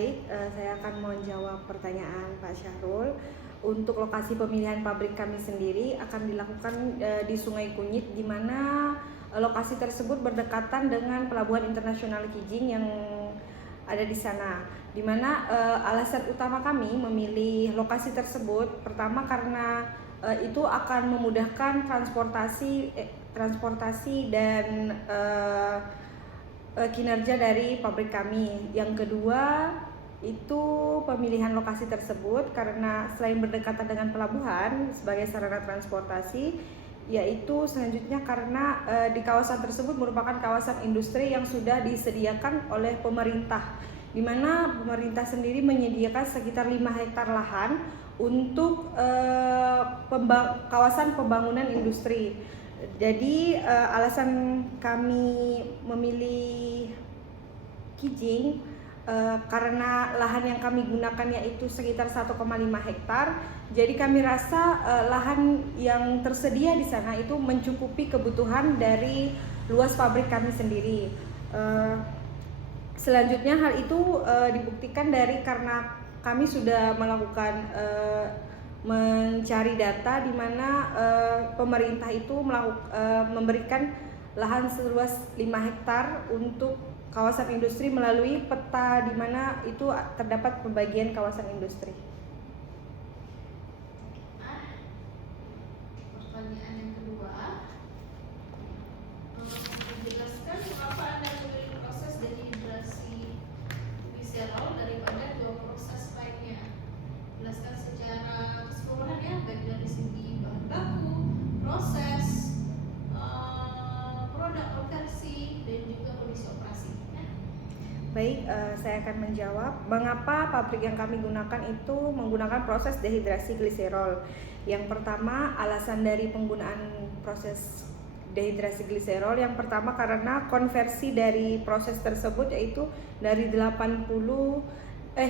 Baik, saya akan menjawab pertanyaan Pak Syahrul. Untuk lokasi pemilihan pabrik kami sendiri akan dilakukan di Sungai Kunyit, di mana lokasi tersebut berdekatan dengan Pelabuhan Internasional Kijing yang ada di sana. Di mana alasan utama kami memilih lokasi tersebut, pertama karena itu akan memudahkan transportasi dan kinerja dari pabrik kami. Yang kedua itu pemilihan lokasi tersebut karena selain berdekatan dengan pelabuhan sebagai sarana transportasi, yaitu selanjutnya karena di kawasan tersebut merupakan kawasan industri yang sudah disediakan oleh pemerintah, di mana pemerintah sendiri menyediakan sekitar 5 hektar lahan untuk kawasan pembangunan industri. Jadi alasan kami memilih Kijing karena lahan yang kami gunakan yaitu sekitar 1,5 hektar. Jadi kami rasa lahan yang tersedia di sana itu mencukupi kebutuhan dari luas pabrik kami sendiri. Selanjutnya hal itu dibuktikan dari karena kami sudah melakukan mencari data di mana pemerintah itu memberikan lahan seluas 5 hektar untuk kawasan industri melalui peta di mana itu terdapat pembagian kawasan industri. Pertanyaan yang kedua, menjelaskan mengapa Anda memilih proses dehidrasi gliserol daripada 2 proses lainnya. Jelaskan secara keseluruhan ya, baik dari segi bahan baku, proses, produk konversi, dan juga kondisi operasi. Baik, saya akan menjawab mengapa pabrik yang kami gunakan itu menggunakan proses dehidrasi gliserol. Yang pertama, alasan dari penggunaan proses dehidrasi gliserol yang pertama karena konversi dari proses tersebut yaitu dari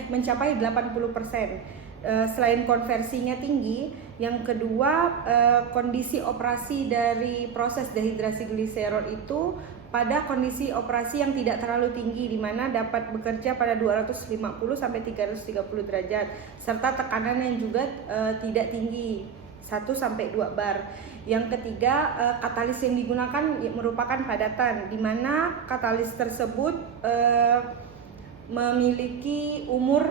mencapai 80%. Selain konversinya tinggi, yang kedua kondisi operasi dari proses dehidrasi gliserol itu pada kondisi operasi yang tidak terlalu tinggi, di mana dapat bekerja pada 250 sampai 330 derajat serta tekanan yang juga tidak tinggi, 1 sampai 2 bar. Yang ketiga, katalis yang digunakan merupakan padatan, di mana katalis tersebut memiliki umur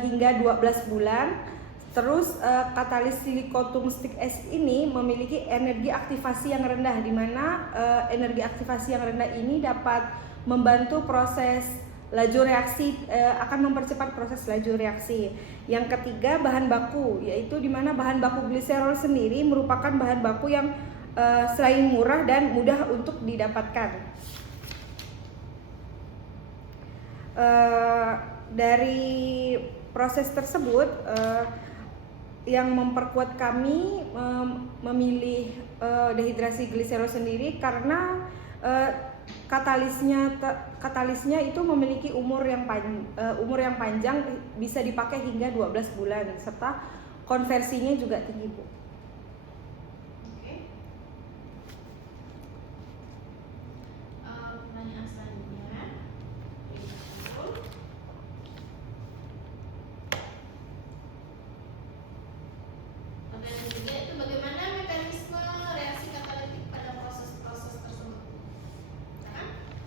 hingga 12 bulan. Terus katalis silikotum stick S ini memiliki energi aktivasi yang rendah, di mana energi aktivasi yang rendah ini dapat membantu proses laju reaksi, akan mempercepat proses laju reaksi. Yang ketiga, bahan baku, yaitu di mana bahan baku gliserol sendiri merupakan bahan baku yang selain murah dan mudah untuk didapatkan. Dari proses tersebut yang memperkuat kami memilih dehidrasi gliserol sendiri karena katalisnya itu memiliki umur yang panjang, bisa dipakai hingga 12 bulan serta konversinya juga tinggi, Bu. Pertanyaan selanjutnya, pertanyaan ketiga itu bagaimana mekanisme reaksi katalitik pada proses-proses tersebut?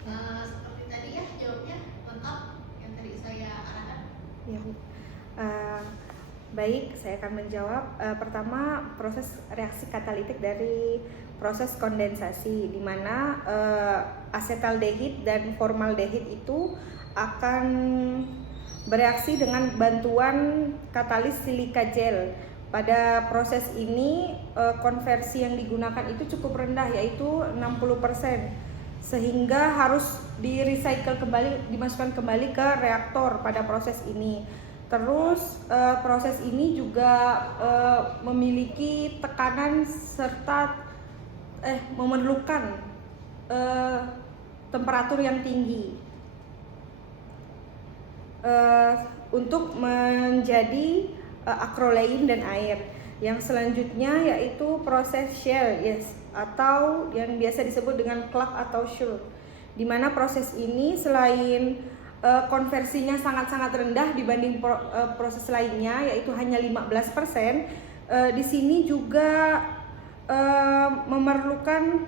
Seperti tadi ya, jawabnya lengkap yang tadi saya arahkan. Ya, Bu. Baik, saya akan menjawab. Pertama, proses reaksi katalitik dari proses kondensasi, di mana asetaldehid dan formaldehid itu akan bereaksi dengan bantuan katalis silika gel. Pada proses ini konversi yang digunakan itu cukup rendah, yaitu 60%, sehingga harus di-recycle kembali, dimasukkan kembali ke reaktor pada proses ini. Terus proses ini juga memiliki tekanan serta memerlukan temperatur yang tinggi untuk menjadi akrolein dan air. Yang selanjutnya yaitu proses shell, atau yang biasa disebut dengan clock atau shell, di mana proses ini selain konversinya sangat-sangat rendah dibanding proses lainnya, yaitu hanya 15%. Di sini juga memerlukan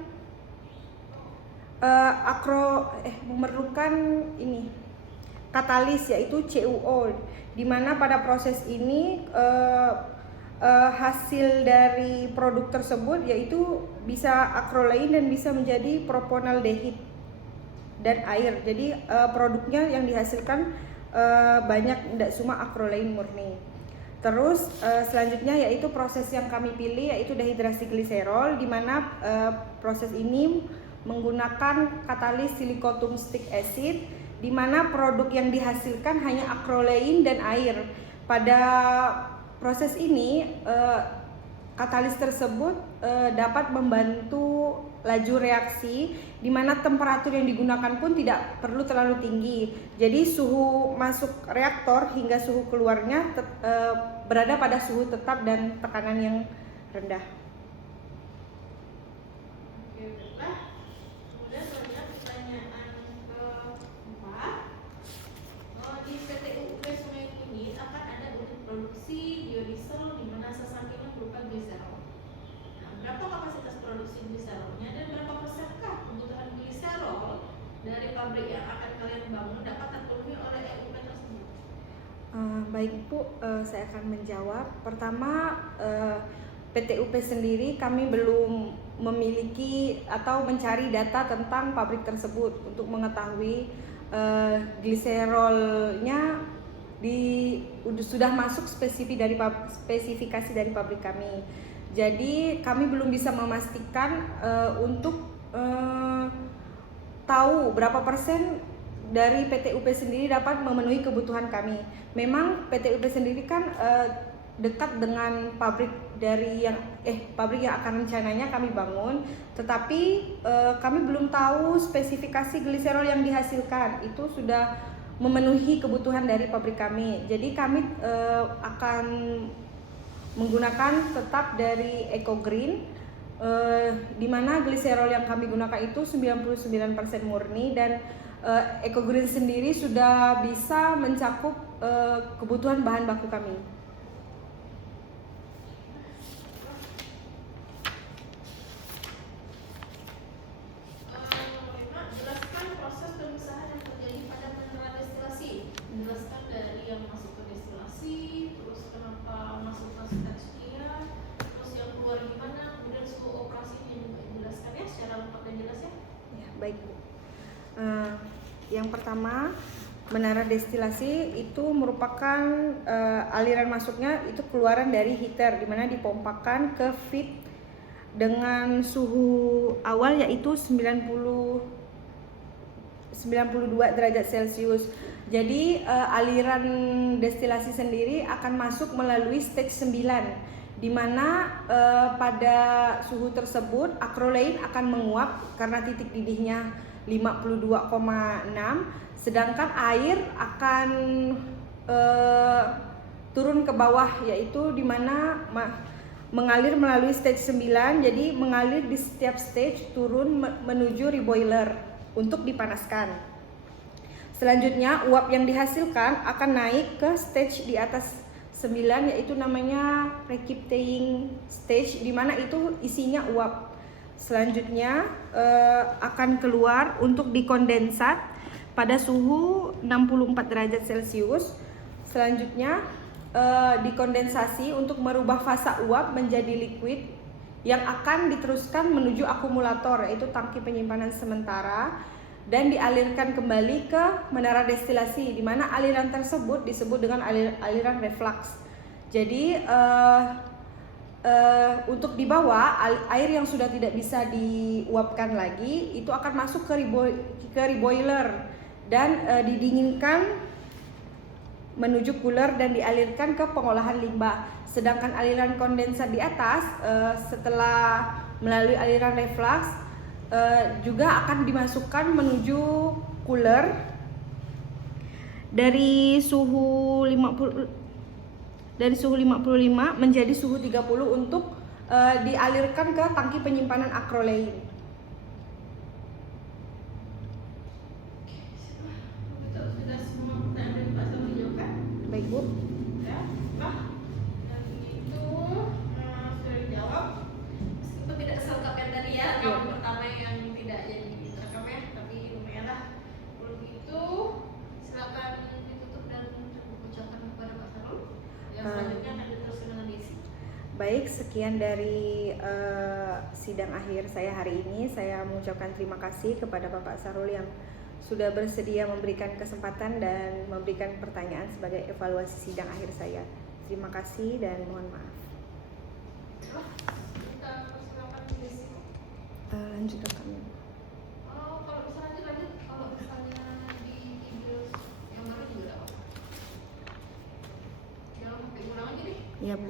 ini katalis, yaitu CuO, di mana pada proses ini hasil dari produk tersebut yaitu bisa acrolein dan bisa menjadi propanaldehid dan air. Jadi produknya yang dihasilkan banyak, tidak cuma acrolein murni. Terus selanjutnya yaitu proses yang kami pilih yaitu dehidrasi gliserol, di mana proses ini menggunakan katalis silicotum stick acid, di mana produk yang dihasilkan hanya acrolein dan air. Pada proses ini katalis tersebut dapat membantu laju reaksi, di mana temperatur yang digunakan pun tidak perlu terlalu tinggi. Jadi suhu masuk reaktor hingga suhu keluarnya berada pada suhu tetap dan tekanan yang rendah. Oke, baiklah. Kemudian selanjutnya pertanyaan keempat. Di PTUP Sungai Kunyit akan ada unit produksi biodiesel di mana sasarannya berupa gliserol. Nah, berapa kapasitas produksi gliserolnya dan berapa persenkah kebutuhan gliserol dari pabrik yang akan kalian bangun dapat terpenuhi oleh EUP tersebut? Baik Bu, saya akan menjawab. Pertama, PTUP sendiri kami belum memiliki atau mencari data tentang pabrik tersebut untuk mengetahui gliserolnya sudah masuk spesifikasi dari pabrik kami. Jadi kami belum bisa memastikan untuk tahu berapa persen dari PTUP sendiri dapat memenuhi kebutuhan kami. Memang PTUP sendiri kan dekat dengan pabrik yang akan rencananya kami bangun, tetapi kami belum tahu spesifikasi gliserol yang dihasilkan itu sudah memenuhi kebutuhan dari pabrik kami. Jadi kami akan menggunakan tetap dari EcoGreen, di mana gliserol yang kami gunakan itu 99% murni, dan EcoGreen sendiri sudah bisa mencakup kebutuhan bahan baku kami. Jelaskan proses pemisahan yang terjadi pada mineral destilasi. Jelaskan dari yang masuk ke destilasi, terus kenapa masuk ke stage-nya, terus yang keluar gimana, kemudian suhu operasinya juga dijelaskan ya secara lengkap dan jelas ya. Ya, baik Bu. Yang pertama, menara destilasi itu merupakan aliran masuknya itu keluaran dari heater, di mana dipompakan ke feed dengan suhu awal yaitu 92 derajat Celcius. Jadi aliran destilasi sendiri akan masuk melalui stage 9, di mana pada suhu tersebut acrolein akan menguap karena titik didihnya 52,6, sedangkan air akan turun ke bawah, yaitu di mana mengalir melalui stage 9. Jadi mengalir di setiap stage turun menuju reboiler untuk dipanaskan. Selanjutnya uap yang dihasilkan akan naik ke stage di atas 9, yaitu namanya precipitating stage, di mana itu isinya uap. Selanjutnya akan keluar untuk dikondensat pada suhu 64 derajat Celcius. Selanjutnya dikondensasi untuk merubah fasa uap menjadi liquid yang akan diteruskan menuju akumulator, yaitu tangki penyimpanan sementara, dan dialirkan kembali ke menara destilasi, di mana aliran tersebut disebut dengan aliran reflux. Jadi untuk di bawah, air yang sudah tidak bisa diuapkan lagi itu akan masuk ke reboiler dan didinginkan menuju cooler dan dialirkan ke pengolahan limbah. Sedangkan aliran kondensat di atas setelah melalui aliran reflux juga akan dimasukkan menuju cooler dari suhu 55 menjadi suhu 30 untuk dialirkan ke tangki penyimpanan acrolein. Betul, sudah Baik, sekian dari sidang akhir saya hari ini. Saya mengucapkan terima kasih kepada Bapak Sarul yang sudah bersedia memberikan kesempatan dan memberikan pertanyaan sebagai evaluasi sidang akhir saya. Terima kasih dan mohon maaf. Kita persilakan Desi. Lanjut rekamnya. Oh, kalau misalnya lanjut, kalau misalnya di video yang baru juga nggak apa-apa. Jangan sampai ulang aja deh. Iya, Bu.